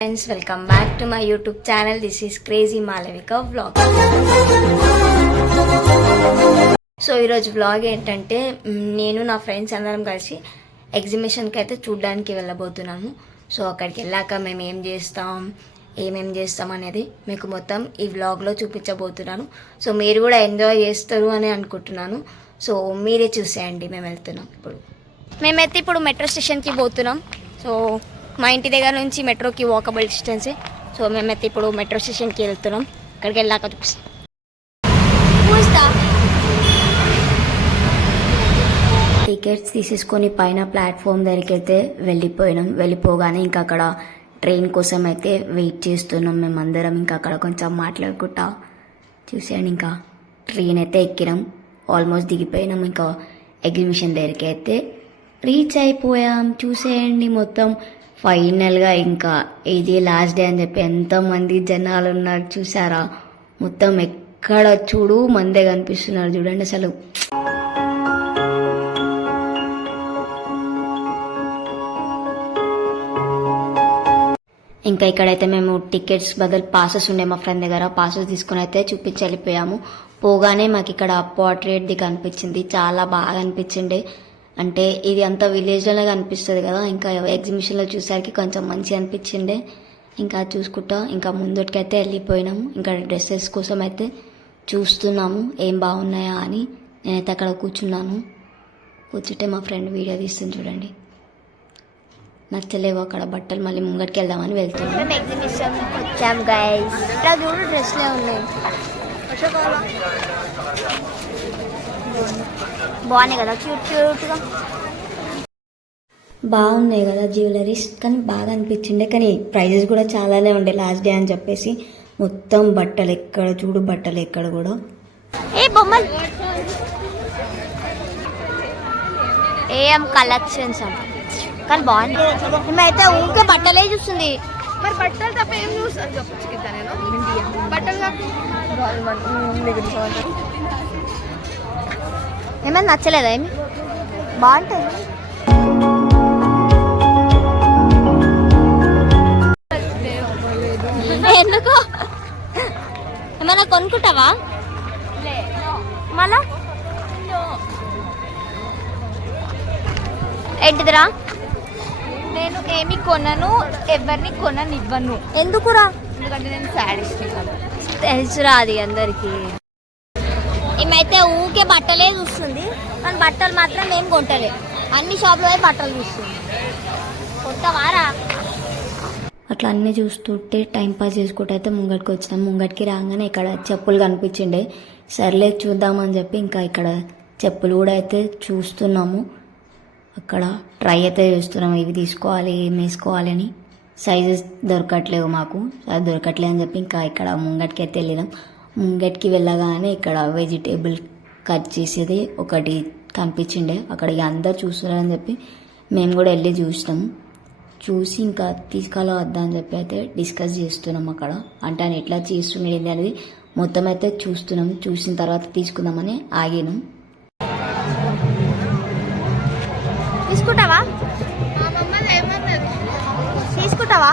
Friends, welcome back to my YouTube channel. This is Crazy Malavika vlog. So ఈరోజు vlog ఏంటంటే నేను నా friends అందరం కలిసి ఎగ్జిబిషన్కి అయితే చూడడానికి వెళ్ళబోతున్నాము. సో అక్కడికి వెళ్ళాక మేము ఏమేం చేస్తాం అనేది మీకు మొత్తం ఈ వ్లాగ్లో చూపించబోతున్నాను. సో మీరు కూడా ఎంజాయ్ చేస్తారు అని అనుకుంటున్నాను. సో మీరే చూసేయండి. మేమైతే ఇప్పుడు మెట్రో స్టేషన్కి పోతున్నాం. సో మా ఇంటి దగ్గర నుంచి మెట్రోకి వాకబుల్ డిస్టెన్సే. సో మేమైతే ఇప్పుడు మెట్రో స్టేషన్కి వెళ్తున్నాం. అక్కడికి వెళ్ళాక చూపిస్తాం. టికెట్స్ తీసేసుకొని పైన ప్లాట్ఫామ్ దగ్గరికి అయితే వెళ్ళిపోగానే ఇంకా అక్కడ ట్రైన్ కోసం అయితే వెయిట్ చేస్తున్నాం మేమందరం. ఇంకా అక్కడ కొంచెం మాట్లాడుకుంటా చూసాను. ఇంకా ట్రైన్ అయితే ఎక్కినాం, ఆల్మోస్ట్ దిగిపోయినాం. ఇంకా ఎగ్జిబిషన్ దగ్గరికి అయితే రీచ్ అయిపోయాం. చూసేయండి మొత్తం ఫైనల్గా ఇంకా ఇది లాస్ట్ డే అని చెప్పి ఎంతమంది జనాలు ఉన్నారు చూసారా. మొత్తం ఎక్కడ చూడు మందే కనిపిస్తున్నారు చూడండి అసలు. ఇంకా ఇక్కడైతే మేము టికెట్స్ బదులు పాసెస్ ఉండే మా ఫ్రెండ్ దగ్గర పాసెస్ తీసుకుని అయితే చూపించి వెళ్ళిపోయాము. పోగానే మాకు ఇక్కడ పోర్ట్రేట్ది కనిపించింది, చాలా బాగా అనిపించింది. అంటే ఇది అంతా విలేజ్లోనే కనిపిస్తుంది కదా. ఇంకా ఎగ్జిబిషన్లో చూసరికి కొంచెం మంచిగా అనిపించిండే. ఇంకా చూసుకుంటా ఇంకా ముందుకైతే వెళ్ళిపోయినాము. ఇంకా డ్రెస్సెస్ కోసం అయితే చూస్తున్నాము ఏం బాగున్నాయా అని. నేనైతే అక్కడ కూర్చుంటే మా ఫ్రెండ్ వీడియో తీస్తుంది చూడండి. నచ్చలేవు అక్కడ బట్టలు, మళ్ళీ ముంగటికి వెళ్దామని వెళ్తున్నాం. మేము ఎగ్జిబిషన్కి వచ్చాము గైస్. ఇట్లా చూడు డ్రెస్లే ఉన్నాయి, బాగున్నాయి కదా, క్యూట్గా బాగున్నాయి కదా జ్యువెలరీస్. కానీ బాగా అనిపించిండే, కానీ ప్రైజెస్ కూడా చాలానే ఉండే లాస్ట్ డే అని చెప్పేసి. మొత్తం బట్టలు ఎక్కడ చూడు, బట్టలు ఎక్కడ కూడా ఏ బొమ్మలు ఏఎం కలెక్షన్స్ అంట. కానీ బాగుంది. మేమైతే ఊరికే బట్టలే చూస్తుంది. మరి బట్టలు తప్ప ఏం చూస్తారు చెప్పచ్చు కదా. నేను బట్టలు ఏమైనా నచ్చలేదా? ఏమి బాగుంటుంది. ఎందుకు ఏమైనా కొనుక్కుంటావా మళ్ళా? ఏంటిదిరా? నేను ఏమి కొనను, ఎవరిని కొననివ్వను. ఎందుకురా? ఎందుకంటే నేను సాడిస్ట్. తెలుసురా అది అందరికి. ఏమైతే ఊకే బట్టలే చూస్తుంది, కానీ బట్టలు మాత్రం ఏం కొంటలే. అన్ని షాపులో బట్టలు చూస్తుంది. కొంటవారా? అట్లా అన్నీ చూస్తుంటే టైంపాస్ చేసుకుంటూ అయితే ముంగటికి వచ్చినాం. ముంగటికి రాగానే ఇక్కడ చెప్పులు కనిపించిండే. సర్లే చూద్దామని చెప్పి ఇంకా ఇక్కడ చెప్పులు కూడా అయితే చూస్తున్నాము. అక్కడ ట్రై అయితే చేస్తున్నాము, ఇవి తీసుకోవాలి ఏం వేసుకోవాలి అని. సైజెస్ దొరకట్లేవు మాకు, అది దొరకట్లేదు అని చెప్పి ఇంకా ఇక్కడ ముంగటికి అయితే వెళ్ళినాం. ముంగటికి వెళ్ళగానే ఇక్కడ వెజిటేబుల్ కట్ చేసేది ఒకటి కనిపించిండే. అక్కడ అందరు చూస్తున్నారని చెప్పి మేము కూడా వెళ్ళి చూసినాము. చూసి ఇంకా తీసుకోవాలా వద్దా అని చెప్పి అయితే డిస్కస్ చేస్తున్నాం అక్కడ. అంటే ఆయన ఎట్లా చేస్తుండేది అనేది మొత్తం అయితే చూస్తున్నాం. చూసిన తర్వాత తీసుకుందామని ఆగినాం. తీసుకుంటావా? తీసుకుంటావా?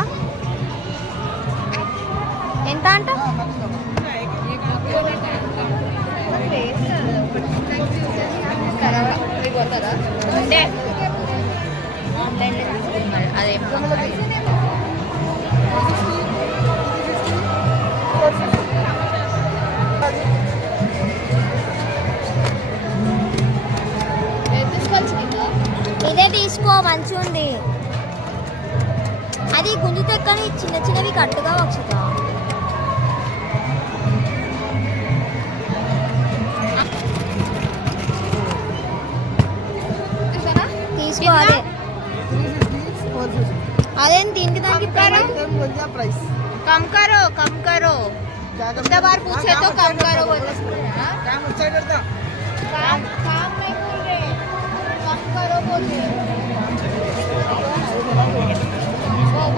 ఎంత అంట? అదే ఇదే తీసుకో, మంచిగా ఉంది. అది గుంజుతే కానీ చిన్న చిన్నవి కట్టుగా వచ్చుతా. తీసుకో. అదేం దీనికి దానికి ప్రైస్ कम करो कितना बार पूछे तो कम करो बोलो. काम नहीं बोल रहे, कम करो बोल रहे.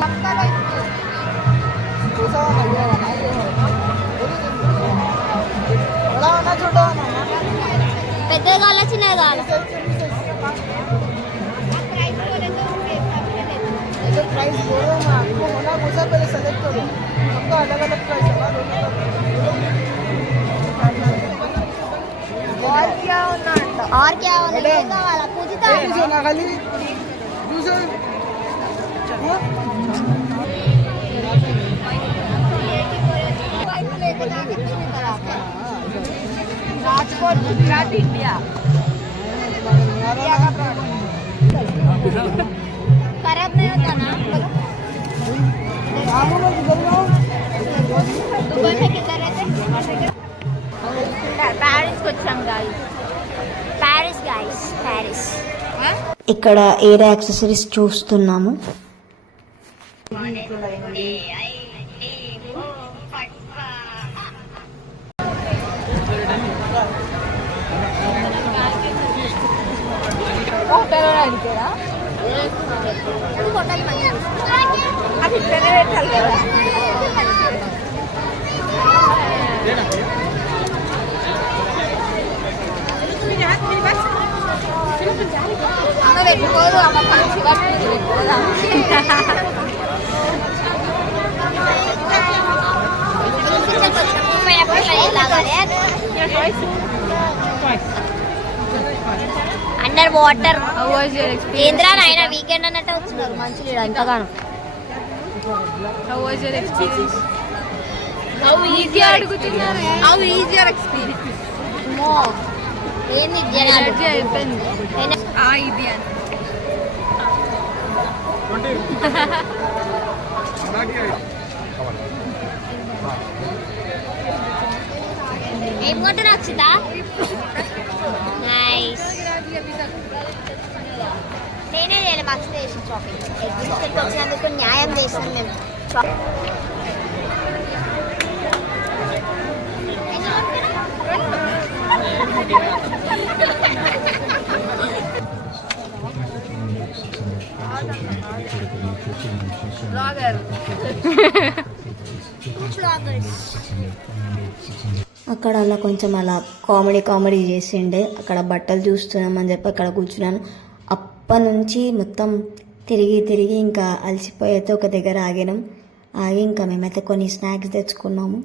कम करो పెద్దగా కావాలా చిన్నగా కావాలా? प्राइस बोलो ना, आपको होना सेलेक्ट करो, सबका अलग अलग प्राइस है ना, और क्या होना और क्या होना ये कावाला पूजिता दूसरा ना खाली दूसरा हाँ? राजकोट गुजरात इंडिया का प्रोडक्ट खराब नहीं होता ना दुबई में किधर रहते ప్యారిస్ కి వచ్చాం గాయ్స్ ప్యారిస్ గైస్ ప్యారిస్ ఇక్కడ ఎయిర్ యాక్సెసరీస్ చూస్తున్నాము. హోటల్ అడిగారా హోటల్ మంచిగా అది ఇక్కడే పెట్టాలి కదా అమ్మ పెట్టుకోదు అమ్మ పంచి పట్టుకుంది పెట్టుకోదా అండర్ వాటర్ ఏంద్రా నాయన వీకెండ్ అన్నట్టు వచ్చినారు మంచి అంతగాను హౌ ఈజియర్ ఎక్స్పీరియన్స్ ఏంది జనాలు ఇది అని ఏం కొంటారు అక్షిత నైస్ నేనే చేయలేదు అక్షిత చేసిన షాపింగ్ ఎగ్జిబిషన్కి వచ్చినందుకు న్యాయం చేసినాం మేము అక్కడ అలా కొంచెం అలా కామెడీ చేసిండే. అక్కడ బట్టలు చూస్తున్నామని చెప్పి అక్కడ కూర్చున్నాను. అప్పటి నుంచి మొత్తం తిరిగి ఇంకా అలసిపోయితే ఒక దగ్గర ఆగినాం. ఆగి ఇంకా మేమైతే కొన్ని స్నాక్స్ తెచ్చుకున్నాము.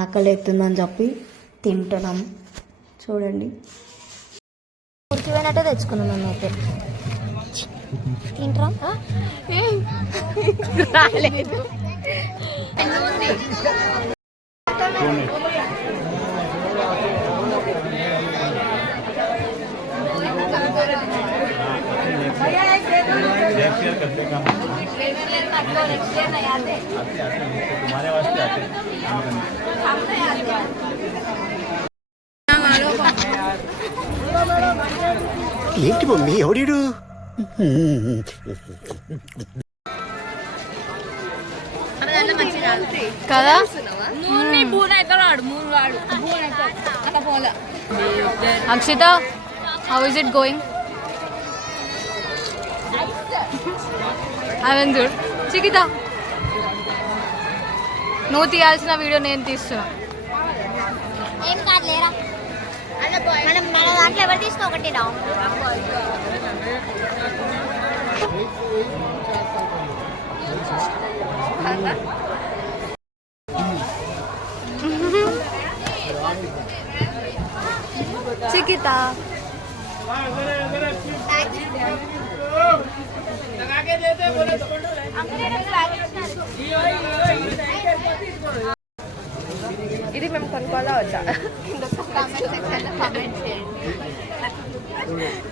ఆకలి ఎత్తుందని చెప్పి తింటున్నాము. చూడండి కూర్చోబెట్టే తెచ్చుకున్నాం మేమైతే తింటాం రాలేదు ఏంటి మమ్మీ ఎవడీడు కదా మూన్ అయితే రాడు మూన్ వాడు అట్లా పోలా Akshitha how is it going అవన్ చూడు చికిత నువ్వు తీయాల్సిన వీడియో నేను తీస్తున్నా ఏం కాదు లేరా మన దాంట్లో ఎవరు తీసిన ఒకటి రా చికిత ఇది మేము కొనుక్కోవాలా వద్దా కామెంట్ చేయండి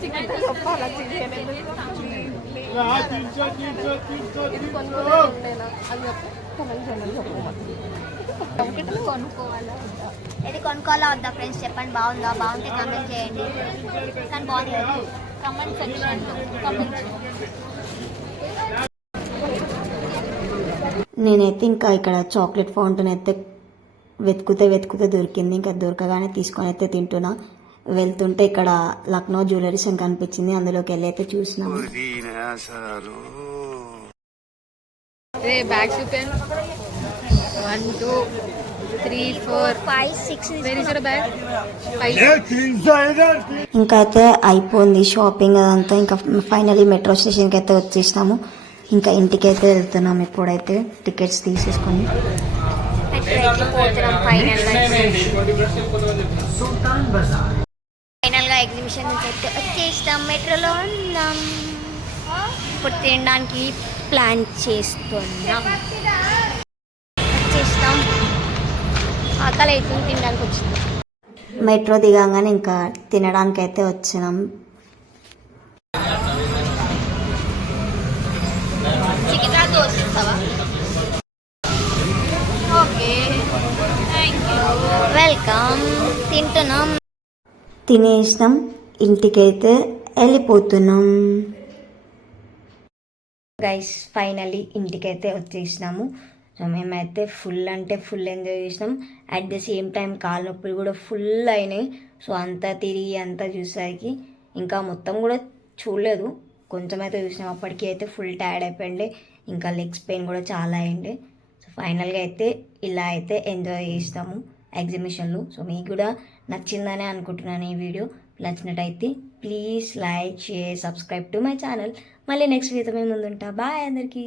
చికెన్ చెప్పాలా చికెన్ ఇది కొనుక్కోలేనా అని చెప్పి కామెంట్ చేయండి కొనుక్కోవాలా ఇది కొనుక్కోవాలా వద్దా ఫ్రెండ్స్ చెప్పండి బాగుందా బాగుంటే కామెంట్ చేయండి కానీ బాగుంది కామెంట్ సెక్షన్ కామెంట్ నేనైతే ఇంకా ఇక్కడ చాక్లెట్ ఫౌంటైన్ అయితే వెతుకుతే దొరికింది. ఇంకా దొరకగానే తీసుకొని అయితే తింటున్నా. వెళ్తుంటే ఇక్కడ లక్నో జ్యువెలరీస్ అని కనిపించింది. అందులోకి వెళ్ళి అయితే చూసినాము. బ్యాగ్ చూపాను 1 2 3 4 5 6 వెరీ గుడ్ బ్యాగ్ ఇంకా అయితే అయిపోయింది షాపింగ్ అదంతా. ఇంకా ఫైనలీ మెట్రో స్టేషన్కి అయితే వచ్చేసినాము. ఇంకా ఇంటికైతే వెళ్తున్నాం ఇప్పుడైతే టికెట్స్ తీసేసుకొని. ఫైనల్గా ఎగ్జిబిషన్ నుంచి అయితే వచ్చేస్తాం. మెట్రోలో ఉన్నాం. ఇప్పుడు తినడానికి ప్లాన్ చేస్తున్నాం. వచ్చేస్తాం. ఆకలి అవుతుంది, తినడానికి వచ్చింది. మెట్రో దిగాగానే ఇంకా తినడానికి అయితే వచ్చినాం. చికెన్ దోశ ఇస్తావా? Okay, welcome. తింటున్నాం. తినేసినాం, ఇంటికైతే వెళ్ళిపోతున్నాం. గైస్ ఫైనలీ ఇంటికైతే వచ్చేసినాము. సో మేమైతే ఫుల్ అంటే ఫుల్ ఎంజాయ్ చేసినాం. అట్ ద సేమ్ టైం కాళ్ళ నొప్పులు కూడా ఫుల్ అయినాయి. సో అంతా తిరిగి అంతా చూసేసరికి ఇంకా మొత్తం కూడా చూడలేదు, కొంచెం అయితే చూసినాం. అప్పటికి అయితే ఫుల్ టైర్డ్ అయిపోయింది. ఇంకా లెగ్స్ పెయిన్ కూడా చాలా అయింది. సో ఫైనల్గా అయితే ఇలా అయితే ఎంజాయ్ చేస్తాము ఎగ్జిబిషన్లో. సో మీకు కూడా నచ్చిందని అనుకుంటున్నాను ఈ వీడియో. నచ్చినట్టయితే please like, share, subscribe to my channel. మళ్ళీ నెక్స్ట్ వీడియోతో మేము ముందుంటా. బాయ్ అందరికీ.